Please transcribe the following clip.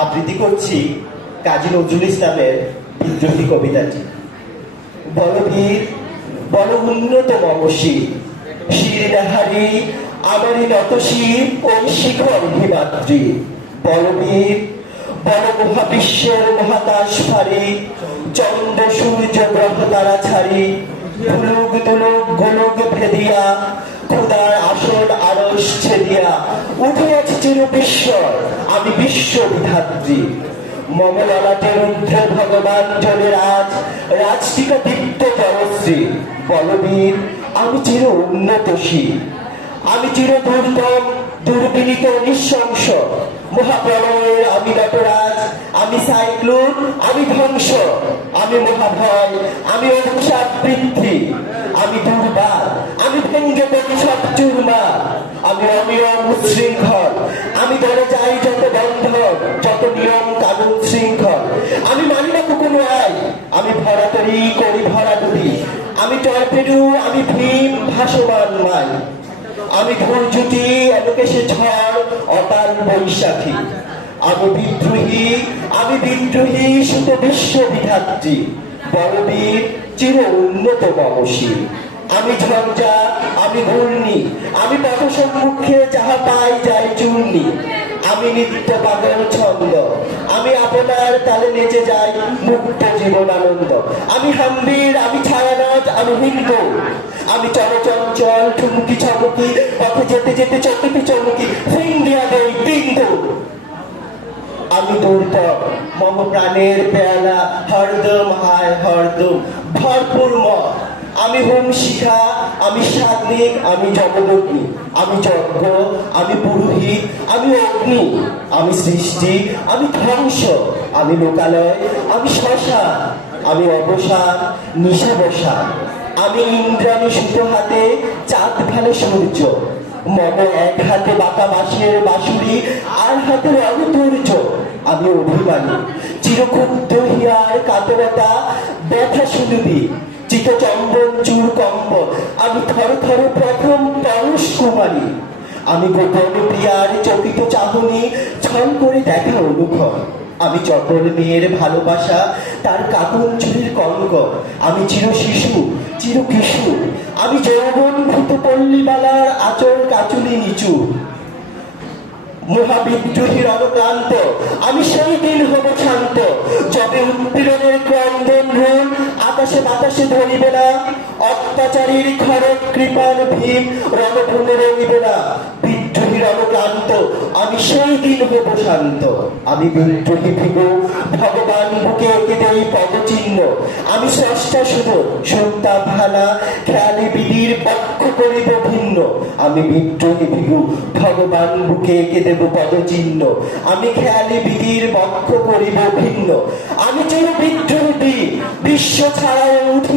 আবৃত্তি করছি কাজী নজরুল ইসলামের বিদ্রোহী কবিতাটি। বলবীর বল উন্নত মমশী, শিরদাহারি আমারই নতশী ওই শিখর হিমাদ্রি। বলবীর বল মহাবিশ্বের মহাকাশ ফারি, চন্দ্র সূর্য গ্রহ তারা ছাড়ি, ধুলুক তুলুক গোলক ভেদিয়া, খোদার আসল আরশ ছেদিয়া উঠে আছে চির বিশ্বর আমি বিশ্ব বিধাত্রী। মম ললাটে রুদ্র ভগবান জলের আজ, রাজটিকা দীপ্ত জলশ্রী। বলবীর আমি চির উন্নতশী, আমি চির দুর্দম দুর্বিনীত নিঃশংস। মহাপ্রলয়ের আমি নটরাজ, আমি সাইক্লোন, আমি ধ্বংস, আমি মহাভয়, আমি অভিশাপ বৃদ্ধি, আমি দুর্বার, আমি ভেঙ্গে পড়ি সব চুরমার, আমি অনিয়ম উচ্ছৃঙ্খল, আমি ধরে যাই যত বন্ধন, যত নিয়ম কানুন শৃঙ্খল। আমি মানি না কোনো আই, আমি ভরাতরি করি ভরাডুবি, আমি টর্পেডো, আমি ভীম ভাসমান মাই, আমি ধৈর্যটি এলোকেশে ঝড় অকাল বৈশাখী। আমি বিদ্রোহী, আমি বিদ্রোহী সুত বিশ্ব বিধাত্রী। বলবীর চির উন্নত মমশী, আমি ঝঞ্ঝা, আমি ঘূর্ণি, আমি পথ সম্মুখে যাহা পাই যাই চূর্ণি। আমি নিত্য পাগল ছন্দ, আমি আপনার তালে নেচে যাই মুক্ত জীবন আনন্দ। আমি হাম্বির, আমি ছায়ানট, আমি হিন্দু, আমি চলচঞ্চল ঠুমকি ছমকি, পথে যেতে যেতে চমকি চমকি ইন্ডিয়া দেই বিন্দু। আমি দুর্দম, মম প্রাণের পেয়ালা হরদম হায় হরদম ভরপুর মত। আমি হোম শিখা, আমি সাত্বিক, আমি জগদগ্নি, আমি যজ্ঞ, আমি পুরোহিত, আমি অগ্নি, আমি সৃষ্টি, আমি ধ্বংস, আমি লোকালয়, আমি শ্মশান, আমি অবসান নিশাবসান। আমি ইন্দ্রাণী সুতো হাতে চাঁদ ফেলে সূর্য। মম এক হাতে বাঁকা বাঁশের বাঁশুরি, আর হাতে রণতুর্য। আমি অভিমানী, চিরক্ষুব্ধ হিয়ার কাতরতা ব্যথা সুলুবি, চিত চম্বন চূর কম্প, আমি থর থর প্রথম পরশ কুমারী। আমি গোপন প্রিয়ার চকিত চাহনি, ছল করে দেখা অনুভব। আমি চপল মেয়ের ভালোবাসা, তার কাপন চুরির কঙ্ক। আমি চির শিশু, চির কিশোর, আমি যৌবন ভূত পল্লীবালার আচল কাচুলি নিচু। মহাবিদ্রোহীর অনুক্রান্ত, আমি সেই দিন হব শান্ত, যবে উৎপীড়নের ক্রন্দন রুল আকাশে বাতাসে ধরিবে না, অত্যাচারীর খড়গ কৃপার ভীম রণভূমে রঙিবে না। বিদ্রোহীর অনুক্রান্ত, আমি সেই দিন হব শান্ত। আমি বিদ্রোহী ভিগু, ভগবান বুকে এঁকে দেই পদচিহ্ন। আমি স্রষ্টা শুধু সন্তা ভালা, খেয়ালি বিধির পক্ষ করিব ভিন্ন। আমি বিদ্রোহী ভিগু, ভগবান বুকে এঁকে দেব পদচিহ্ন। আমি খেয়ালি বিধির পক্ষ করিব ভিন্ন। আমি চির বিদ্রোহী, বিশ্ব ছাড়ায় উঠে